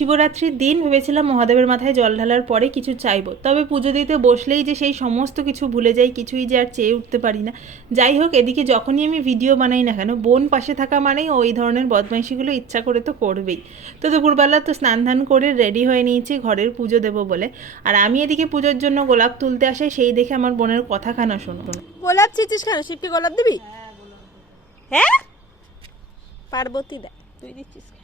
শিবরাত্রির দিন ভেবেছিলাম মহাদেবের মাথায় জল ঢালার পরে কিছু চাইবো, তবে পুজো দিতে বসলেই যে সেই সমস্ত কিছু ভুলে যাই, কিছুই যে আর চেয়ে উঠতে পারি না। যাই হোক, এদিকে যখনই আমি ভিডিও বানাই না কেন, বোন পাশে থাকা মানেই ওই ধরনের বদমাইশিগুলো ইচ্ছা করে তো করবেই। তো দুপুরবেলা তো স্নান ধান করে রেডি হয়ে নিয়েছি ঘরের পুজো দেবো বলে। আর আমি এদিকে পুজোর জন্য গোলাপ তুলতে আসে, সেই দেখে আমার বোনের কথাখানা শোনো। গোলাপ চিচিস কেন? শিবকে গোলাপ দিবি? হ্যাঁ, পার্বতী দেয়, তুই দিচ্ছিস কেন?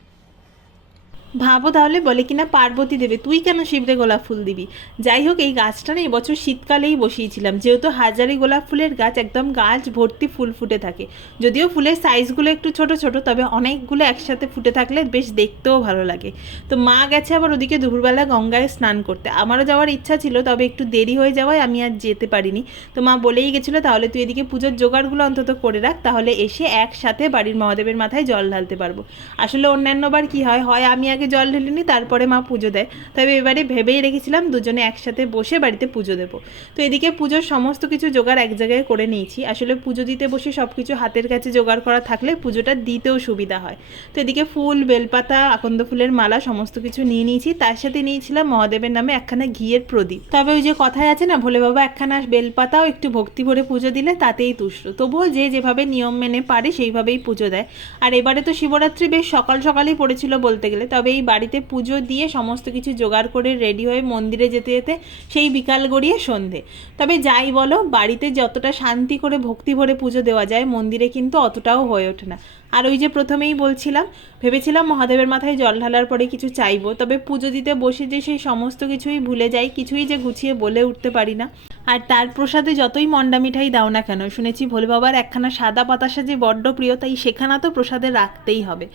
ভাবো তাহলে, বলে কিনা পার্বতী দেবে, তুই কেন শিবরে গোলাপ ফুল দিবি। যাই হোক, এই গাছটা না এবছর শীতকালেই বসিয়েছিলাম, যেহেতু হাজারি গোলাপ ফুলের গাছ, একদম গাছ ভর্তি ফুল ফুটে থাকে। যদিও ফুলের সাইজগুলো একটু ছোট ছোট, তবে অনেকগুলো একসাথে ফুটে থাকলে বেশ দেখতেও ভালো লাগে। তো মা গেছে আবার ওদিকে দুপুরবেলা গঙ্গায় স্নান করতে, আমারও যাওয়ার ইচ্ছা ছিল, তবে একটু দেরি হয়ে যাওয়ায় আমি আর যেতে পারিনি। তো মা বলেই গেছিলো তাহলে তুই এদিকে পুজোর জোগাড়গুলো অন্তত করে রাখ, তাহলে এসে একসাথে বাড়ির মহাদেবের মাথায় জল ঢালতে পারবো। আসলে অন্যান্যবার কি হয়, আমি আগে জল ঢেলিনি, তারপরে মা পুজো দেয়। তবে এবারে ভেবেই রেখেছিলাম দুজনে একসাথে বসে বাড়িতে পুজো দেবো। তো এদিকে পুজোর সমস্ত কিছু জোগাড় এক জায়গায় করে নিয়েছি। আসলে পুজো দিতে বসে সব কিছু হাতের কাছে জোগাড় করা থাকলে পুজোটা দিতেও সুবিধা হয়। তো এদিকে ফুল, বেলপাতা, আকন্দ ফুলের মালা সমস্ত কিছু নিয়ে নিয়েছি। তার সাথে নিয়েছিলাম মহাদেবের নামে একখানা ঘিয়ের প্রদীপ। তবে ওই যে কথায় আছে না, ভোলে বাবা একখানা বেলপাতাও একটু ভক্তি ভরে পুজো দিলে তাতেই তুষ্ট। তবুও যে যেভাবে নিয়ম মেনে পারে সেইভাবেই পুজো দেয়। আর এবারে তো শিবরাত্রি বেশ সকাল সকালই পড়েছিল বলতে গেলে, তবে এই বাড়িতে পুজো দিয়ে সমস্ত কিছু জোগাড় করে রেডি হয়ে মন্দিরে যেতে যেতে সেই বিকাল গড়িয়ে সন্ধে। তবে যাই বলো, বাড়িতে যতটা শান্তি করে ভক্তি ভরে পুজো দেওয়া যায়, মন্দিরে কিন্তু অতটাও হয়ে ওঠে না। আর ওই যে প্রথমেই বলছিলাম, ভেবেছিলাম মহাদেবের মাথায় জল ঢালার পরে কিছু চাইবো, তবে পুজো দিতে বসে যে সেই সমস্ত কিছুই ভুলে যাই, কিছুই যে গুছিয়ে বলে উঠতে পারি না। আর তার প্রসাদে যতই মন্ডা মিঠাই দাও না কেন, শুনেছি ভোলে বাবার একখানা সাদা পাতাসা যে বড্ড প্রিয়, তাই সেখানা তো প্রসাদে রাখতেই হবে।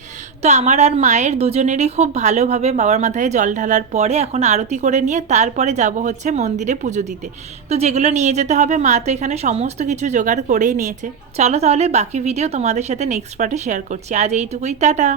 তো আমার আর মায়ের দুজনেরই খুব ভালোভাবে বাবার মাথায় জল ঢালার পরে এখন আরতি করে নিয়ে তারপরে যাব হচ্ছে মন্দিরে পুজো দিতে। তো যেগুলো নিয়ে যেতে হবে মা তো এখানে সমস্ত কিছু জোগাড় করেই নিয়েছে। চলো তাহলে বাকি ভিডিও তোমাদের সাথে নেক্সট পার্টে শেয়ার করছি। আজ এইটুকুই, টাটা।